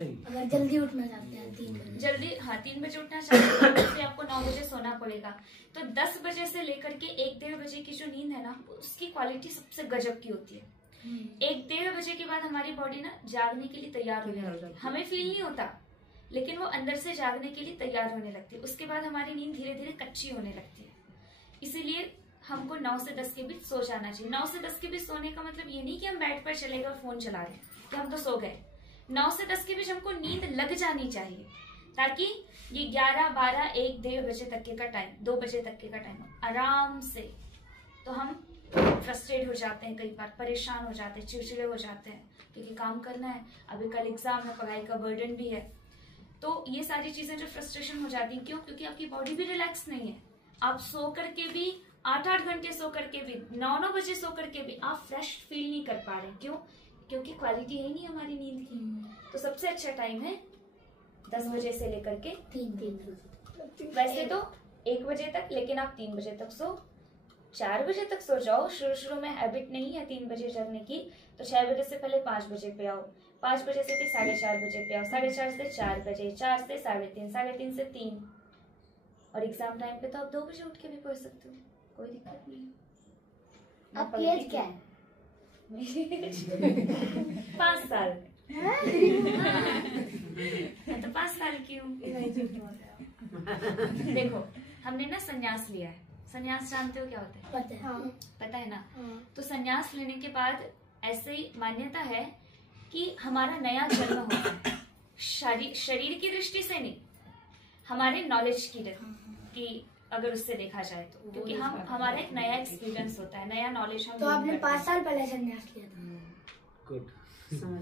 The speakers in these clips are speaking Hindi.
अगर जल्दी उठना चाहते हैं 3 बजे, जल्दी 3 बजे उठना चाहते हैं तो आपको 9 बजे सोना पड़ेगा। तो 10 बजे से लेकर के 1-1:30 बजे की जो नींद है ना, उसकी क्वालिटी सबसे गजब की होती है। 1-1:30 बजे के बाद हमारी बॉडी ना जागने के लिए तैयार होने लगती है। हमें फील नहीं होता, लेकिन वो अंदर से जागने के लिए तैयार होने लगती है। उसके बाद हमारी नींद धीरे धीरे कच्ची होने लगती है। इसीलिए हमको 9 से 10 के बीच सो जाना चाहिए। 9 से 10 के बीच सोने का मतलब ये नहीं कि हम बेड पर चले गए और फोन चला रहे हैं कि हम तो सो गए। 9 से 10 के बीच हमको नींद लग जानी चाहिए, ताकि ये 11, 12, 1-1:30 बजे तक के का टाइम, 2 बजे तक के का टाइम आराम से। तो हम फ्रस्ट्रेट हो जाते हैं, कई बार परेशान हो जाते हैं, चिड़चिड़े हो जाते हैं, क्योंकि काम करना है, अभी कल एग्जाम है, पढ़ाई का बर्डन भी है। तो ये सारी चीजें जो फ्रस्ट्रेशन हो जाती है, क्यों? क्योंकि आपकी बॉडी भी रिलैक्स नहीं है। आप सो करके भी 8-8 घंटे सो करके भी 9-9 बजे सो करके भी आप फ्रेश फील नहीं कर पा रहे। क्यों? क्योंकि क्वालिटी है नहीं हमारी नींद की। तो सबसे अच्छा टाइम है 10 बजे से लेकर के 3 बजे। वैसे तो 1 बजे तक, लेकिन आप 3 बजे तक सो, 4 बजे तक सो जाओ। शुरू में हैबिट नहीं है 3 बजे जगने की, तो 6 बजे से पहले 5 बजे पे आओ, 5 बजे से फिर 4:30 बजे पे आओ, 4:30 से 4 बजे, 4 से 3:30, 3:30 से 3। और एग्जाम टाइम पे तो आप 2 बजे उठ के भी पढ़ सकते हो, कोई दिक्कत नहीं है। आपकी एज क्या है? 5 साल। मैं तो 5 साल की हूँ। देखो, हमने ना संन्यास लिया है। संन्यास जानते हो क्या होता है? पता है। हाँ। पता है ना? तो संन्यास लेने के बाद ऐसे ही मान्यता है कि हमारा नया जन्म होता है। शरीर की दृष्टि से नहीं, हमारे नॉलेज की अगर उससे देखा जाए तो, क्योंकि हमारा एक नया एक्सपीरियंस होता है, नया नॉलेज हम। तो आपने 5 साल पहले संन्यास लिया था। गुड।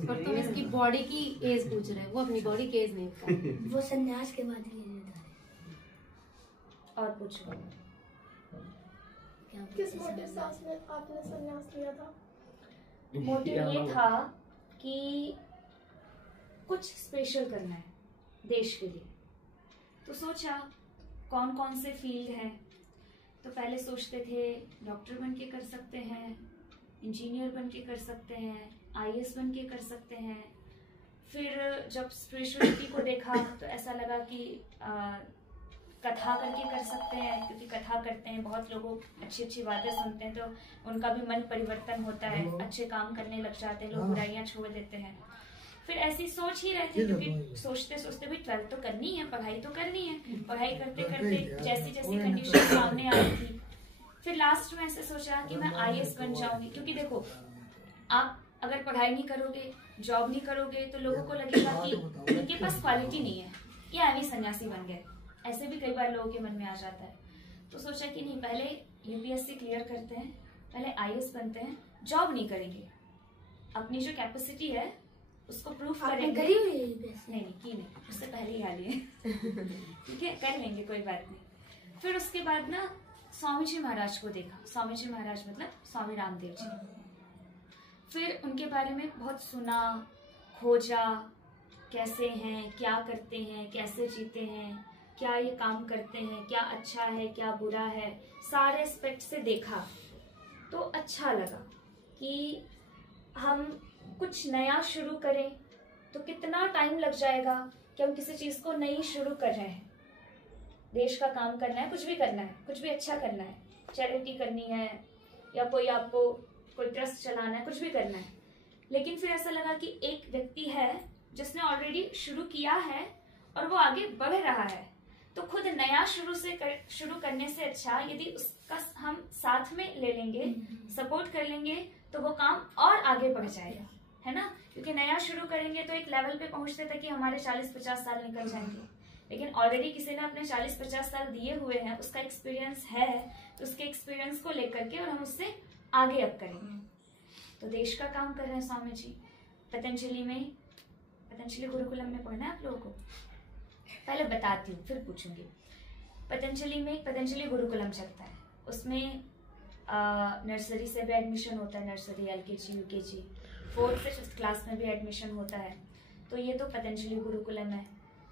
पर तुम इसकी बॉडी की एज पूछ रहे हो, वो अपनी बॉडी की एज नहीं बता। वो संन्यास के बाद ही लेने था। और पूछो, किस मोटिव से आपने संन्यास लिया था? मोटिव ये था कि कुछ स्पेशल करना है देश के लिए। तो सोचा कौन कौन से फील्ड हैं। तो पहले सोचते थे डॉक्टर बन के कर सकते हैं, इंजीनियर बन के कर सकते हैं, IAS बन के कर सकते हैं। फिर जब स्पिरिचुअलिटी को देखा तो ऐसा लगा कि कथा करके कर सकते हैं, क्योंकि कथा करते हैं बहुत लोगों, अच्छी अच्छी बातें सुनते हैं तो उनका भी मन परिवर्तन होता है, अच्छे काम करने लग जाते हैं, लोग बुराइयां छोड़ देते हैं। फिर ऐसी सोच ही रहे थे, क्योंकि सोचते सोचते भी 12th तो करनी है, पढ़ाई तो करनी है। पढ़ाई करते करते जैसी जैसी कंडीशन सामने आ रही थी, फिर लास्ट में ऐसे सोचा कि मैं IAS बन जाऊंगी। क्योंकि देखो, आप अगर पढ़ाई नहीं करोगे, जॉब नहीं करोगे, तो लोगों को लगेगा कि इनके पास क्वालिटी नहीं है, ये आगे सन्यासी बन गए। ऐसे भी कई बार लोगों के मन में आ जाता है। तो सोचा कि नहीं, पहले UPSC क्लियर करते हैं, पहले IAS बनते हैं, जॉब नहीं करेंगे, अपनी जो कैपेसिटी है उसको प्रूफ करेंगे। नहीं की नहीं, उससे पहले ही आ लिए। ठीक है, कर लेंगे, कोई बात नहीं। फिर उसके बाद ना स्वामी जी महाराज को देखा। स्वामी जी महाराज मतलब स्वामी रामदेव जी। फिर उनके बारे में बहुत सुना, खोजा, कैसे हैं, क्या करते हैं, कैसे जीते हैं, क्या ये काम करते हैं, क्या अच्छा है, क्या बुरा है, सारे एस्पेक्ट से देखा। तो अच्छा लगा कि हम कुछ नया शुरू करें तो कितना टाइम लग जाएगा कि हम किसी चीज को नई शुरू कर रहे हैं। देश का काम करना है, कुछ भी करना है, कुछ भी अच्छा करना है, चैरिटी करनी है या कोई आपको कोई ट्रस्ट चलाना है, कुछ भी करना है। लेकिन फिर ऐसा लगा कि एक व्यक्ति है जिसने ऑलरेडी शुरू किया है और वो आगे बढ़ रहा है, तो खुद नया शुरू करने से अच्छा यदि उसका हम साथ में ले लेंगे, सपोर्ट कर लेंगे, तो वो काम और आगे बढ़ जाएगा, है ना? क्योंकि नया शुरू करेंगे तो एक लेवल पे पहुंचते थे कि हमारे 40-50 साल निकल जाएंगे, लेकिन ऑलरेडी किसी ने अपने 40-50 साल दिए हुए हैं, उसका एक्सपीरियंस है, तो उसके एक्सपीरियंस को लेकर के और हम उससे आगे अप करेंगे। तो देश का काम कर रहे हैं स्वामी जी। पतंजलि गुरुकुलम में पढ़ना है आप लोगों को? पहले बताती हूँ, फिर पूछूंगी। पतंजलि में पतंजलि गुरुकुलम चलता है, उसमें नर्सरी से भी एडमिशन होता है, नर्सरी, LKG, UKG, 4th से 5th क्लास में भी एडमिशन होता है। तो ये तो पतंजलि गुरुकुलम है।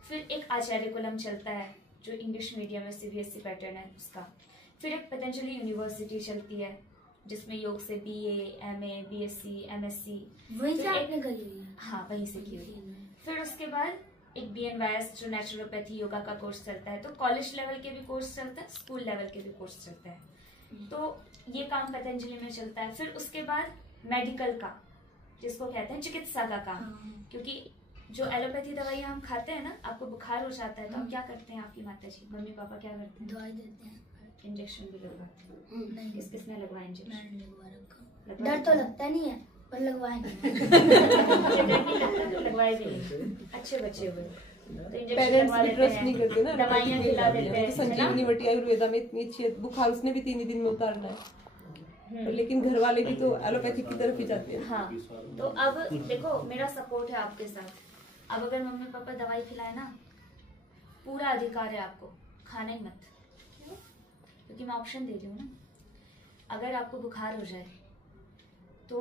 फिर एक आचार्य कुलम चलता है जो इंग्लिश मीडियम है, CBSE पैटर्न है उसका। फिर एक पतंजलि यूनिवर्सिटी चलती है जिसमें योग से BA, MA, BSc, MSc वहीं से आपने करी हुई है? हाँ, वहीं से की हुई है। फिर उसके बाद एक BNYS जो नेचुरोपैथी योगा का कोर्स चलता है, तो कॉलेज लेवल के भी कोर्स चलता है, स्कूल लेवल के भी कोर्स चलते हैं। तो ये काम पतंजलि में चलता है। फिर उसके बाद मेडिकल का, जिसको कहते हैं चिकित्सा का काम, क्योंकि जो एलोपैथी दवाइयाँ हम खाते हैं ना, आपको बुखार हो जाता है तो हम क्या करते हैं, आपकी माता जी मम्मी पापा क्या करते हैं, दवाई देते हैं। इंजेक्शन भी लगवाते हैं। नहीं, किसने लगवाया इंजेक्शन? मैंने लगवा रखा। लगवाया? डर तो लगता नहीं है पर लगवाएंगे। मुझे डर नहीं लगता तो लगवाए भी नहीं। अच्छे बच्चे हुए तो इंजेक्शन पेरेंट्स लगवा भी देते ट्रस्ट नहीं करते ना, हैं, दवाइयाँ खिला देते हैं, है ना? संजीवनी बटी आयुर्वेदा में इतनी अच्छी है, बुखार उसने भी 3 ही दिन में उतारना है। पर लेकिन घर वाले भी तो एलोपैथिक की तरफ ही जाते हैं। हाँ, तो अब देखो मेरा सपोर्ट है आपके साथ। अब अगर मम्मी पापा दवाई खिलाए ना, पूरा अधिकार है आपको, खाना ही मत, क्योंकि मैं ऑप्शन दे रही हूँ ना। अगर आपको बुखार हो जाए तो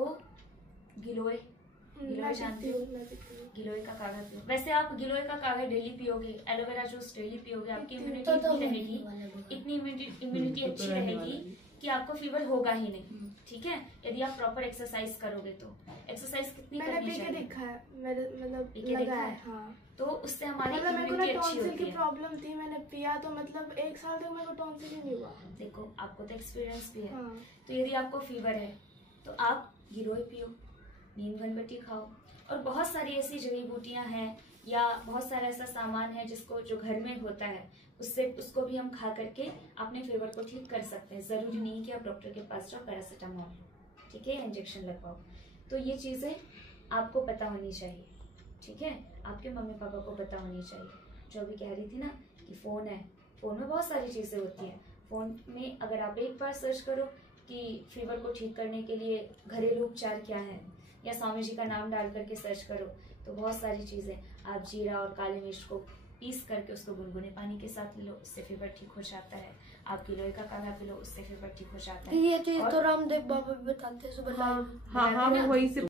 गिलोय जानते हो, गिलोय का काढ़ा पियो। वैसे आप गिलोय का काढ़ा डेली पियोगे, एलोवेरा जूस डेली पियोगे, आपकी इम्यूनिटी इतनी रहेगी, इतनी इम्यूनिटी अच्छी रहेगी कि आपको फीवर होगा ही नहीं। ठीक है, यदि आप प्रॉपर एक्सरसाइज करोगे तो। एक्सरसाइज कितनी करनी चाहिए? देखा है, मतलब पी के देखा है? हाँ। तो उससे हमारी मतलब मेरे को इम्यूनिटी ना अच्छी टॉन्सिल होती की है। प्रॉब्लम थी, मैंने पिया तो मतलब 1 साल तक मेरे को टॉन्सिल ही नहीं हुआ। देखो आपको तो एक्सपीरियंस भी है। हाँ। तो यदि आपको फीवर है तो आप गिलोय पियो, नीम घनबटी खाओ, और बहुत सारी ऐसी जड़ी बूटियां हैं या बहुत सारा ऐसा सामान है जिसको जो घर में होता है, उसको भी हम खा करके अपने फीवर को ठीक कर सकते हैं। जरूरी नहीं कि आप डॉक्टर के पास जाओ, पैरासीटामोल, ठीक है, इंजेक्शन लगवाओ। तो ये चीजें आपको पता होनी चाहिए, ठीक है, आपके मम्मी पापा को पता होनी चाहिए। जो अभी कह रही थी ना कि फोन है, फोन में बहुत सारी चीजें होती हैं। फोन में अगर आप एक बार सर्च करो कि फीवर को ठीक करने के लिए घरेलू उपचार क्या है, या स्वामी जी का नाम डाल करके सर्च करो, तो बहुत सारी चीजें। आप जीरा और काली मिर्च को पीस करके उसको गुनगुने पानी के साथ ले लो, उससे फीवर ठीक हो जाता है। आप गिलोय का काढ़ा पी लो, उससे फीवर ठीक हो जाता है। ये तो रामदेव बाबा भी बताते हैं सुबह। हाँ, मैं वही से